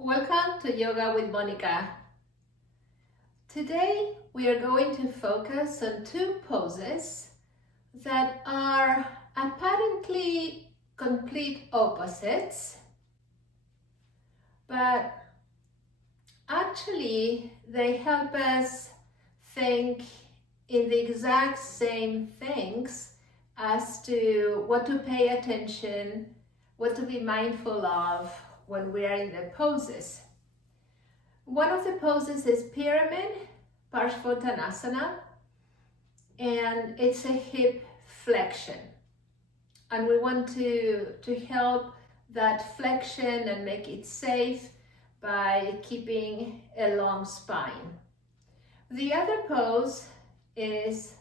Welcome to Yoga with Monica. Today we are going to focus on two poses that are apparently complete opposites, but actually they help us think in the exact same things as to what to pay attention, what to be mindful of when we are in the poses. One of the poses is pyramid, Parsvottanasana, and it's a hip flexion. And we want to help that flexion and make it safe by keeping a long spine. The other pose is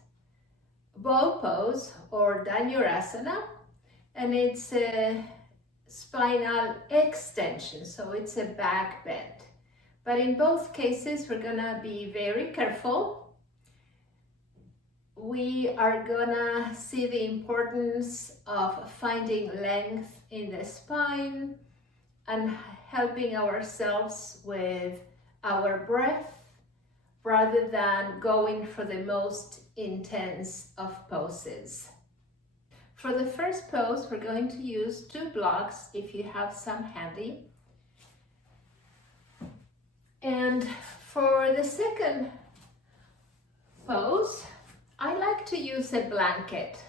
bow pose or Dhanurasana, and it's a spinal extension, so it's a back bend. But in both cases, we're gonna be very careful. We are gonna see the importance of finding length in the spine and helping ourselves with our breath rather than going for the most intense of poses. For the first pose, we're going to use two blocks if you have some handy. And for the second pose, I like to use a blanket.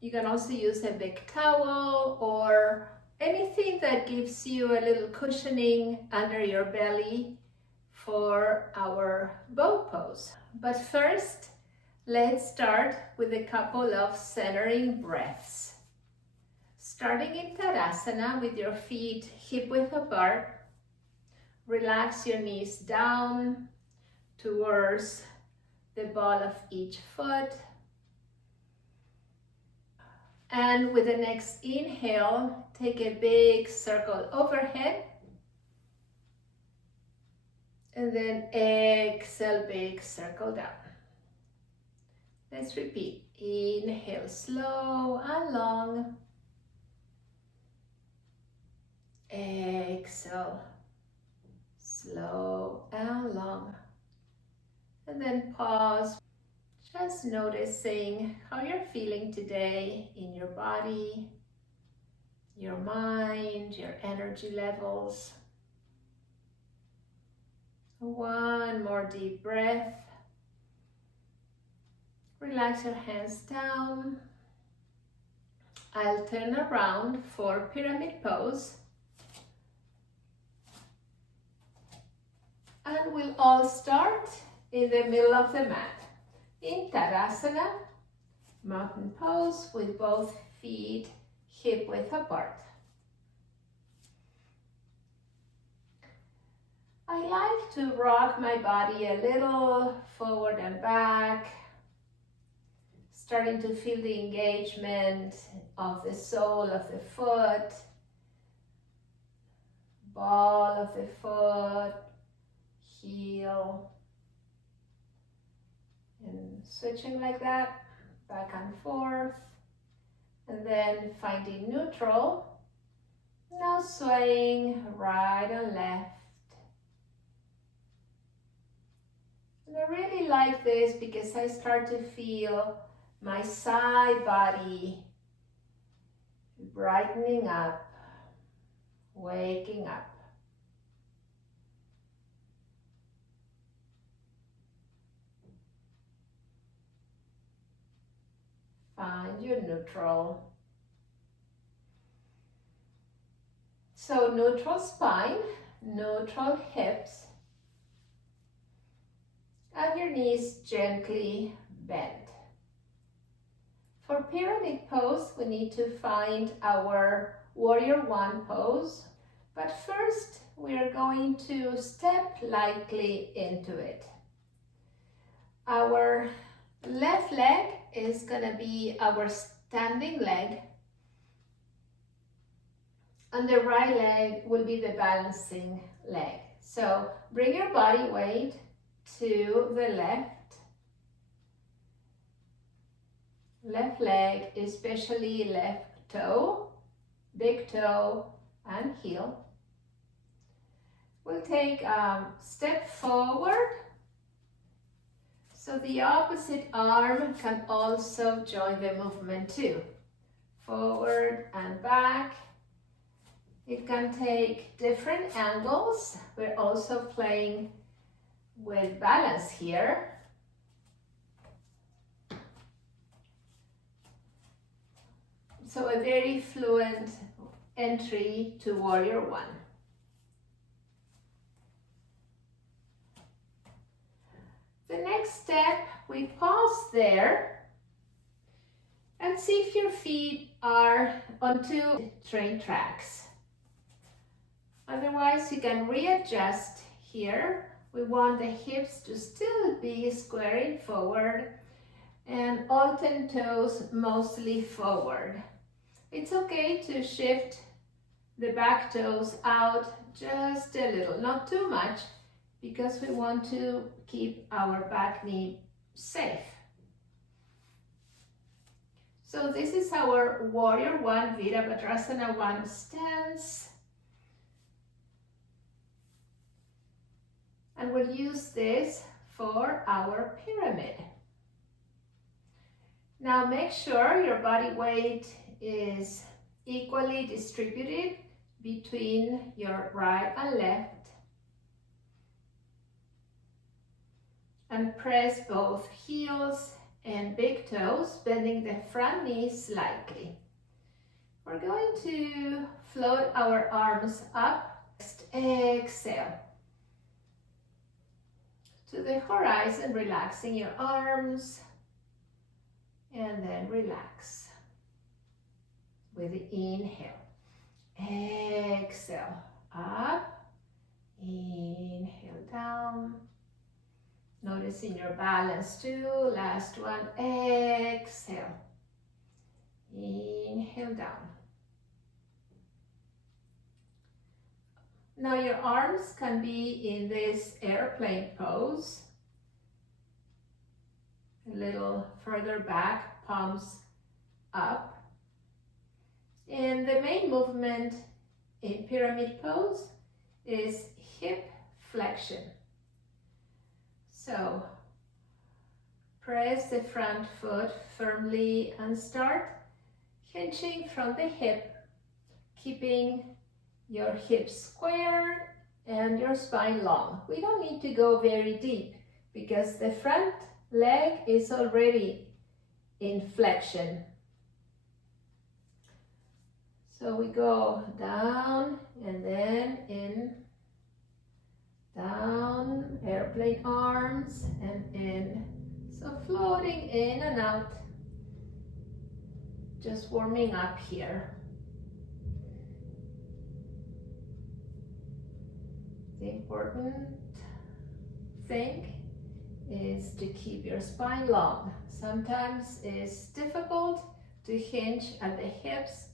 You can also use a big towel or anything that gives you a little cushioning under your belly for our bow pose. But first, let's start with a couple of centering breaths. Starting in Tadasana with your feet hip-width apart, relax your knees down towards the ball of each foot. And with the next inhale, take a big circle overhead. And then exhale, big circle down. Let's repeat. Inhale, slow and long. Exhale, slow and long. And then pause, just noticing how you're feeling today in your body, your mind, your energy levels. One more deep breath. Relax your hands down. I'll turn around for pyramid pose. And we'll all start in the middle of the mat. In Tadasana, mountain pose with both feet hip-width apart. I like to rock my body a little forward and back, starting to feel the engagement of the sole of the foot, ball of the foot, heel, and switching like that, back and forth, and then finding neutral. Now swaying right and left. And I really like this because I start to feel my side body brightening up, waking up. Find your neutral. So neutral spine, neutral hips, and your knees gently bend. For pyramid pose, we need to find our warrior one pose, but first we are going to step lightly into it. Our left leg is going to be our standing leg, and the right leg will be the balancing leg. So bring your body weight to the left. Left leg, especially left toe, big toe and heel. We'll take a step forward, so the opposite arm can also join the movement too. Forward and back. It can take different angles. We're also playing with balance here. So a very fluent entry to Warrior One. The next step, we pause there and see if your feet are on two train tracks. Otherwise, you can readjust here. We want the hips to still be squaring forward and all 10 toes mostly forward. It's okay to shift the back toes out just a little, not too much, because we want to keep our back knee safe. So this is our Warrior One, Virabhadrasana I stance. And we'll use this for our pyramid. Now make sure your body weight is equally distributed between your right and left. And press both heels and big toes, bending the front knee slightly. We're going to float our arms up. Exhale. To the horizon, relaxing your arms, and then relax with the inhale. Exhale, up, inhale, down. Noticing your balance too. Last one, exhale, inhale, down. Now your arms can be in this airplane pose. A little further back, palms up. And the main movement in pyramid pose is hip flexion. So press the front foot firmly and start hinging from the hip, keeping your hips squared and your spine long. We don't need to go very deep because the front leg is already in flexion. So we go down and then in, down, airplane arms and in. So floating in and out, just warming up here. The important thing is to keep your spine long. Sometimes it's difficult to hinge at the hips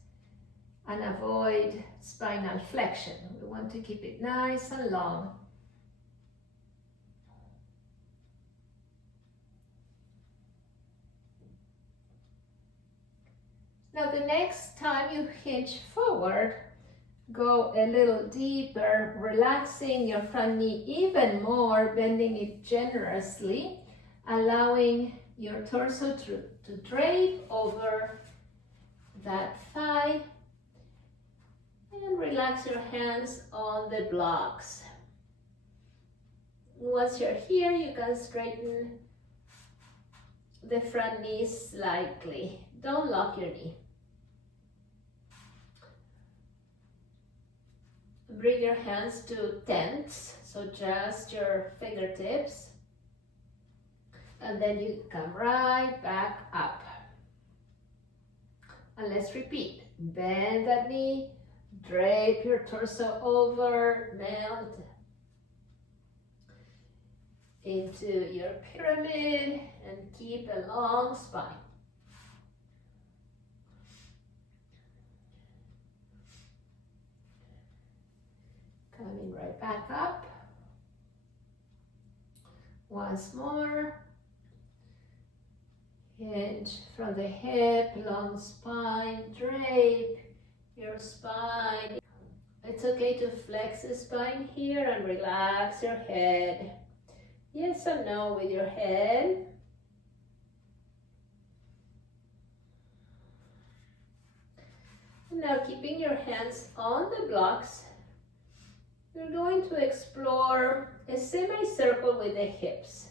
and avoid spinal flexion. We want to keep it nice and long. Now the next time you hinge forward, go a little deeper, relaxing your front knee even more, bending it generously, allowing your torso to drape over that thigh, and relax your hands on the blocks. Once you're here, you can straighten the front knee slightly. Don't lock your knee. Bring your hands to tents, so just your fingertips. And then you come right back up. And let's repeat. Bend that knee, drape your torso over, melt into your pyramid, and keep a long spine. Coming right back up. Once more. Hinge from the hip, long spine, drape your spine. It's okay to flex the spine here and relax your head. Yes or no with your head. Now keeping your hands on the blocks, you're going to explore a semicircle with the hips.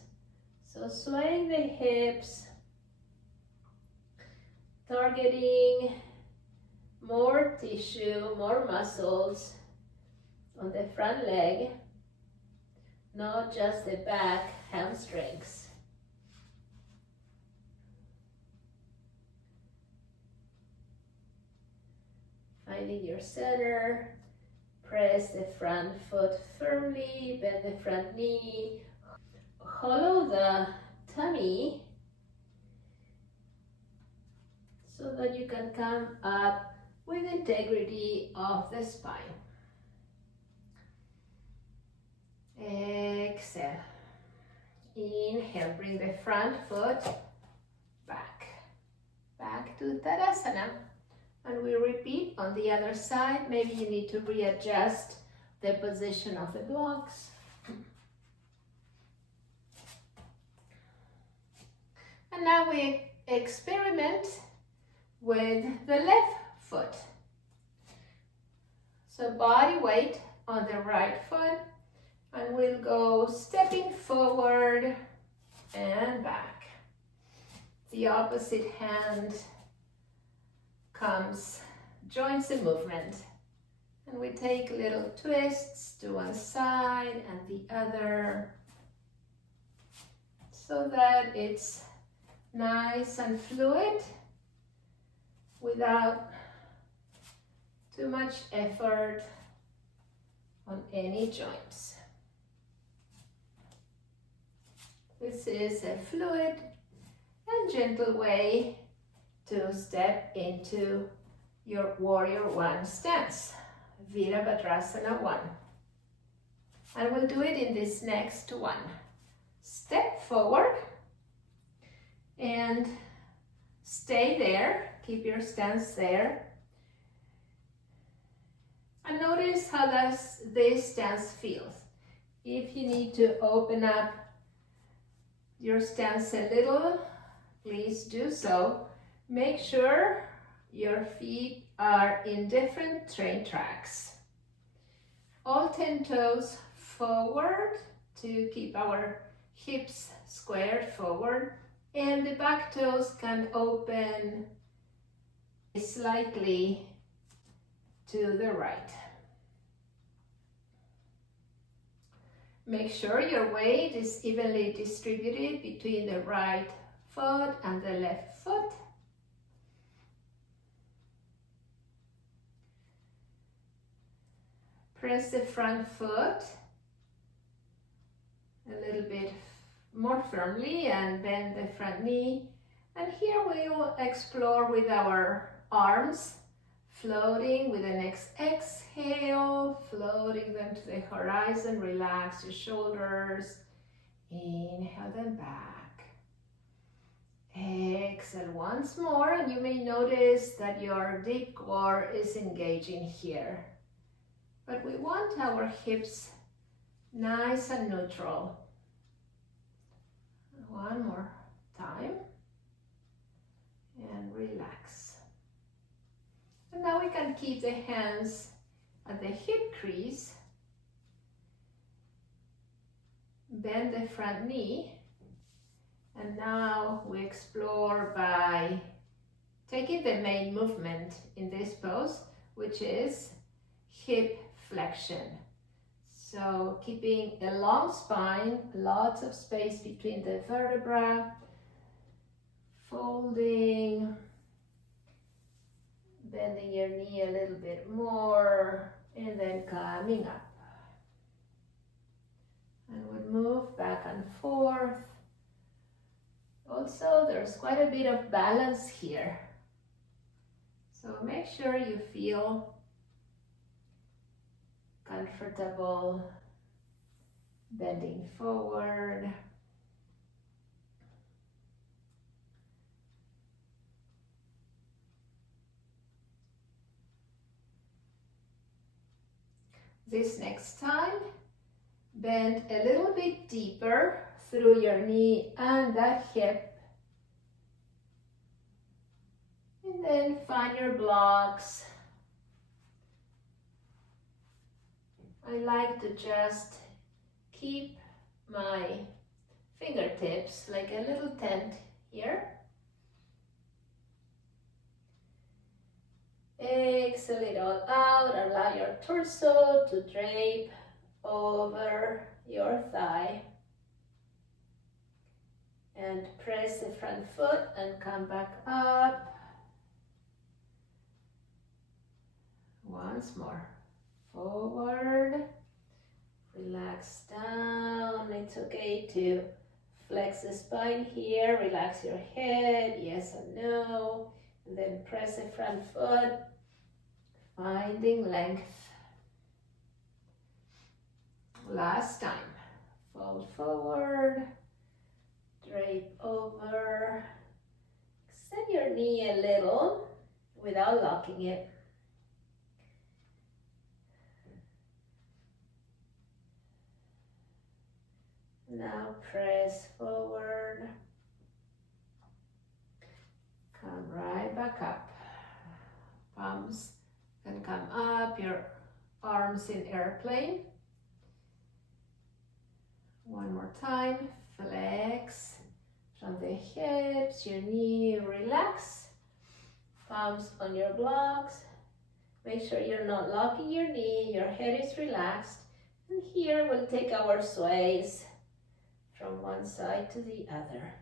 So swaying the hips, targeting more tissue, more muscles on the front leg, not just the back hamstrings. Finding your center, press the front foot firmly, bend the front knee, hollow the tummy so that you can come up with integrity of the spine. Exhale. Inhale, bring the front foot back to Tadasana. And we repeat on the other side. Maybe you need to readjust the position of the blocks. And now we experiment with the left foot. So body weight on the right foot, and we'll go stepping forward and back. The opposite hand comes, joins the movement. And we take little twists to one side and the other so that it's nice and fluid without too much effort on any joints. This is a fluid and gentle way to step into your Warrior One stance, Virabhadrasana 1. And we'll do it in this next one. Step forward and stay there, keep your stance there. And notice how this stance feels. If you need to open up your stance a little, please do so. Make sure your feet are in different train tracks. All 10 toes forward to keep our hips squared forward, and the back toes can open slightly to the right. Make sure your weight is evenly distributed between the right foot and the left foot. Press the front foot a little bit more firmly and bend the front knee. And here we will explore with our arms, floating with the next exhale, floating them to the horizon. Relax your shoulders. Inhale them back. Exhale once more, and you may notice that your deep core is engaging here. But we want our hips nice and neutral. One more time. And relax. And now we can keep the hands at the hip crease. Bend the front knee. And now we explore by taking the main movement in this pose, which is hip flexion. So keeping a long spine, lots of space between the vertebra, folding, bending your knee a little bit more, and then coming up. And we'll move back and forth. Also, there's quite a bit of balance here. So make sure you feel comfortable bending forward. This next time, bend a little bit deeper through your knee and that hip. And then find your blocks. I like to just keep my fingertips like a little tent here. Exhale it all out. Allow your torso to drape over your thigh. And press the front foot and come back up. Once more. Forward. Relax down. It's okay to flex the spine here. Relax your head. Yes and no. And then press the front foot. Finding length. Last time. Fold forward. Drape over. Extend your knee a little without locking it. Now press forward. Come right back up. Palms can come up, your arms in airplane. One more time. Flex from the hips, your knee relax. Palms on your blocks. Make sure you're not locking your knee, your head is relaxed. And here we'll take our sways from one side to the other.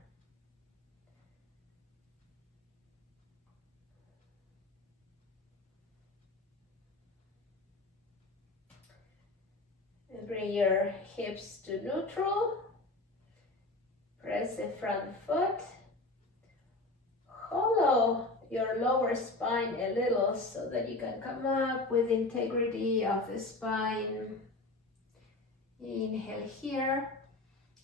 And bring your hips to neutral. Press the front foot. Hollow your lower spine a little so that you can come up with integrity of the spine. Inhale here.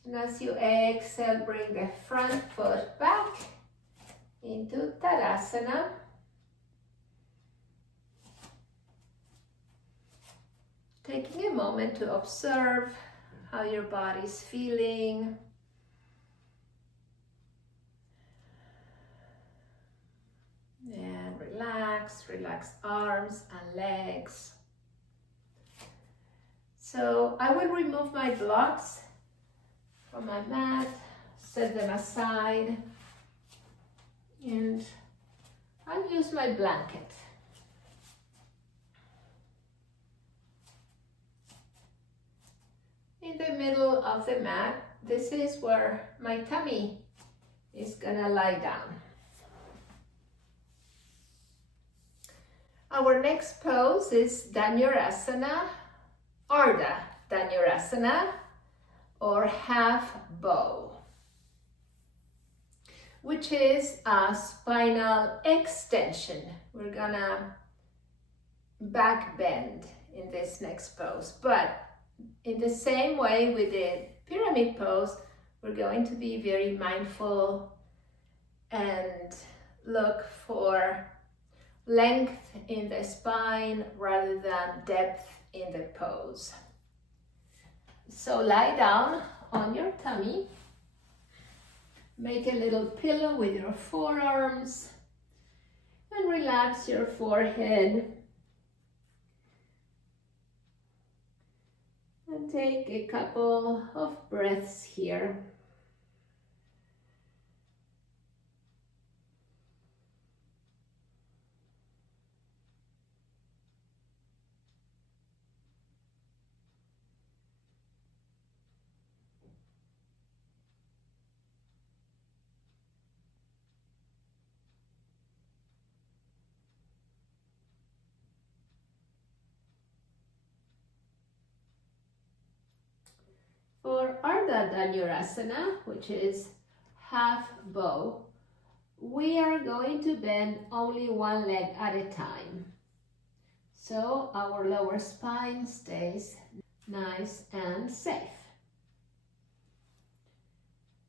And as you exhale, bring the front foot back into Tadasana. Taking a moment to observe how your body's feeling. And relax, relax arms and legs. So I will remove my blocks from my mat, set them aside, and I'll use my blanket. In the middle of the mat, this is where my tummy is gonna lie down. Our next pose is Dhanurasana, Ardha Dhanurasana, or half bow, which is a spinal extension. We're gonna back bend in this next pose, but in the same way we did pyramid pose, we're going to be very mindful and look for length in the spine rather than depth in the pose. So lie down on your tummy, make a little pillow with your forearms, and relax your forehead. And take a couple of breaths here. For Ardha Dhanurasana, which is half bow, we are going to bend only one leg at a time. So our lower spine stays nice and safe.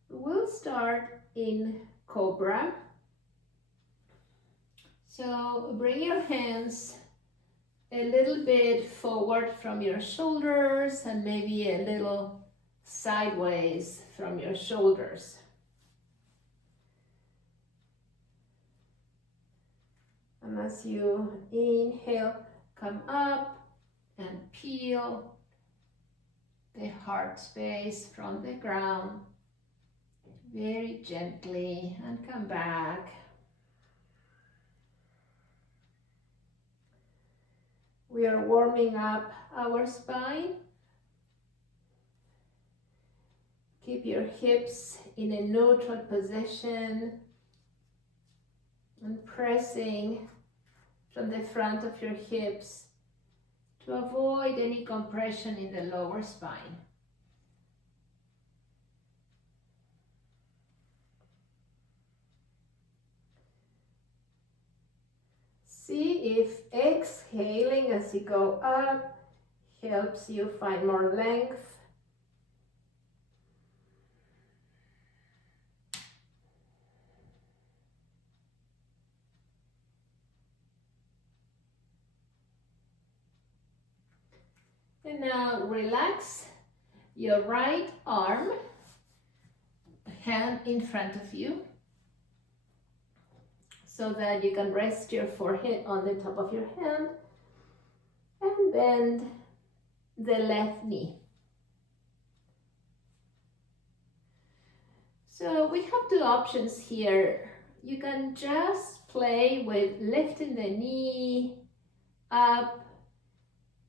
We'll start in Cobra. So bring your hands a little bit forward from your shoulders and maybe a little sideways from your shoulders. And as you inhale, come up and peel the heart space from the ground very gently and come back. We are warming up our spine. Keep your hips in a neutral position and pressing from the front of your hips to avoid any compression in the lower spine. See if exhaling as you go up helps you find more length. And now relax your right arm, hand in front of you, so that you can rest your forehead on the top of your hand and bend the left knee. So we have two options here. You can just play with lifting the knee up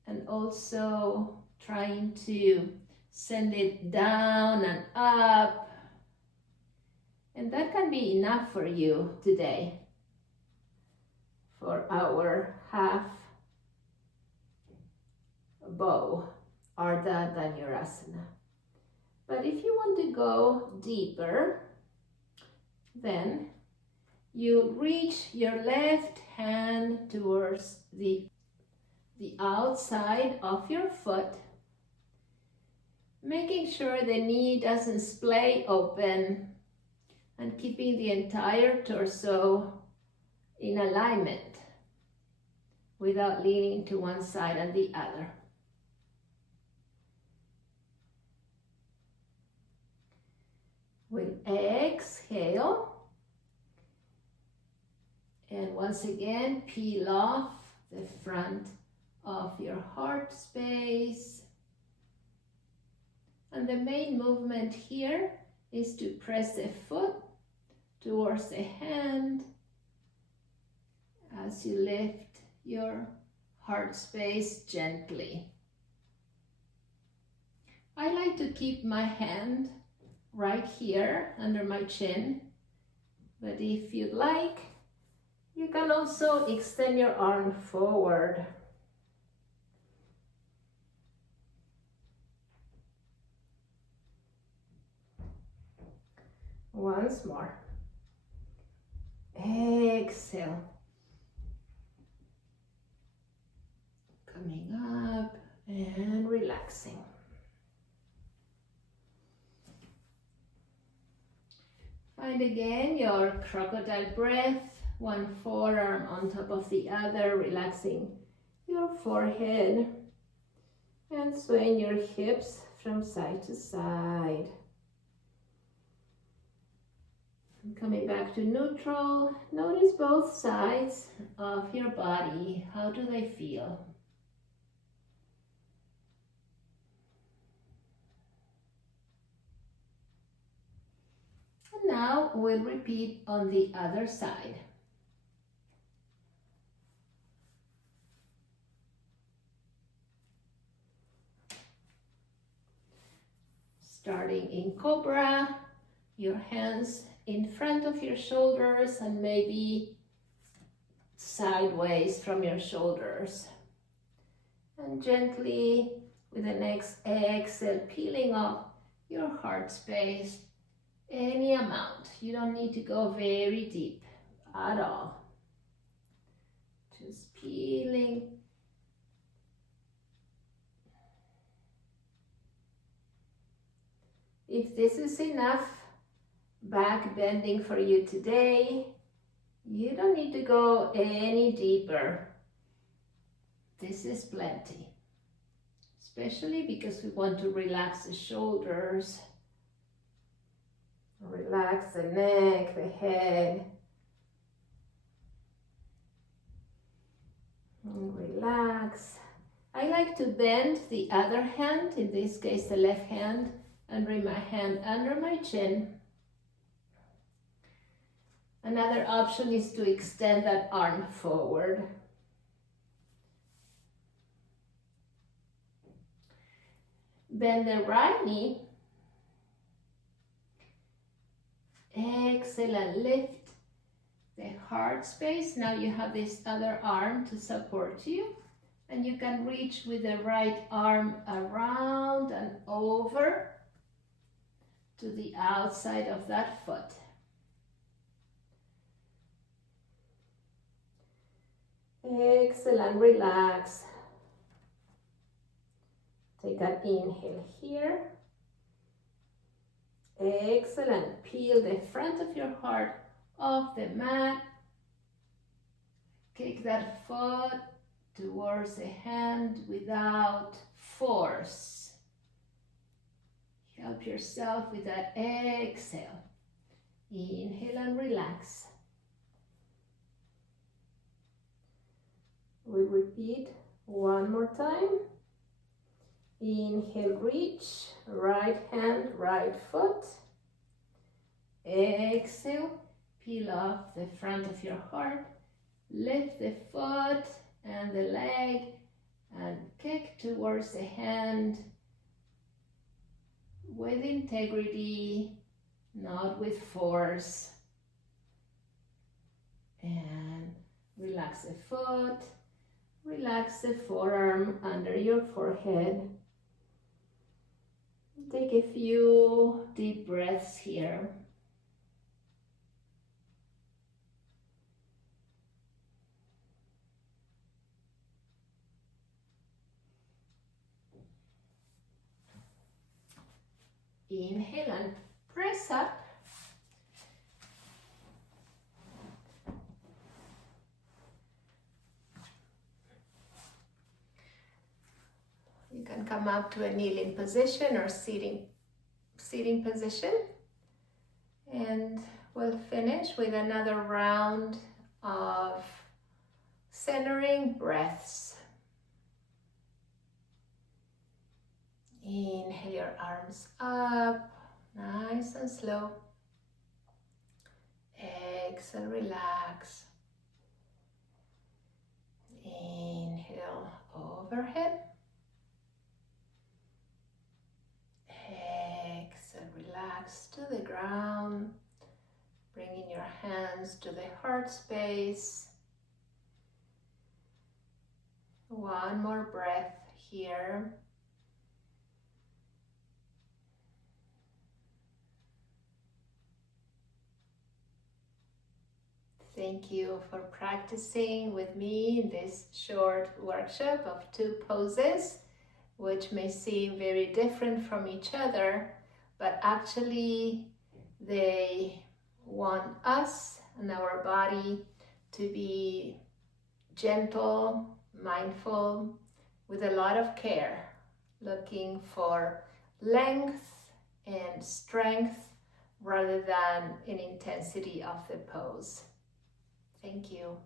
and also trying to send it down and up. And that can be enough for you today for our half bow, Ardha Dhanurasana. But if you want to go deeper, then you reach your left hand towards the outside of your foot, making sure the knee doesn't splay open and keeping the entire torso in alignment without leaning to one side and the other. We'll exhale and once again peel off the front of your heart space. And the main movement here is to press the foot towards the hand as you lift your heart space gently. I like to keep my hand right here under my chin, but if you'd like, you can also extend your arm forward. Once more. Exhale. Coming up and relaxing. Find again your crocodile breath, one forearm on top of the other, relaxing your forehead and swaying your hips from side to side. And coming back to neutral, notice both sides of your body. How do they feel? And now we'll repeat on the other side. Starting in Cobra, your hands in front of your shoulders and maybe sideways from your shoulders. And gently, with the next exhale, peeling off your heart space, any amount. You don't need to go very deep at all. Just peeling. If this is enough back bending for you today, you don't need to go any deeper. this is plenty. Especially because we want to relax the shoulders, relax the neck, the head. And relax. I like to bend the other hand, in this case the left hand, and bring my hand under my chin. Another option is to extend that arm forward. Bend the right knee. Excellent. Lift the heart space. Now you have this other arm to support you. And you can reach with the right arm around and over to the outside of that foot. Excellent. Relax. Take an inhale here. Excellent. Peel the front of your heart off the mat. Kick that foot towards the hand without force. Help yourself with that exhale. Inhale and relax. We repeat one more time. Inhale, reach, right hand, right foot. Exhale, peel off the front of your heart. Lift the foot and the leg and kick towards the hand with integrity, not with force. And relax the foot, relax the forearm under your forehead. Take a few deep breaths here. Inhale and press up. You can come up to a kneeling position or sitting position. And we'll finish with another round of centering breaths. Inhale your arms up, nice and slow. Exhale, relax. Inhale, overhead. Exhale, relax to the ground. Bringing your hands to the heart space. One more breath here. Thank you for practicing with me in this short workshop of 2 poses, which may seem very different from each other, but actually they want us and our body to be gentle, mindful, with a lot of care, looking for length and strength rather than an intensity of the pose. Thank you.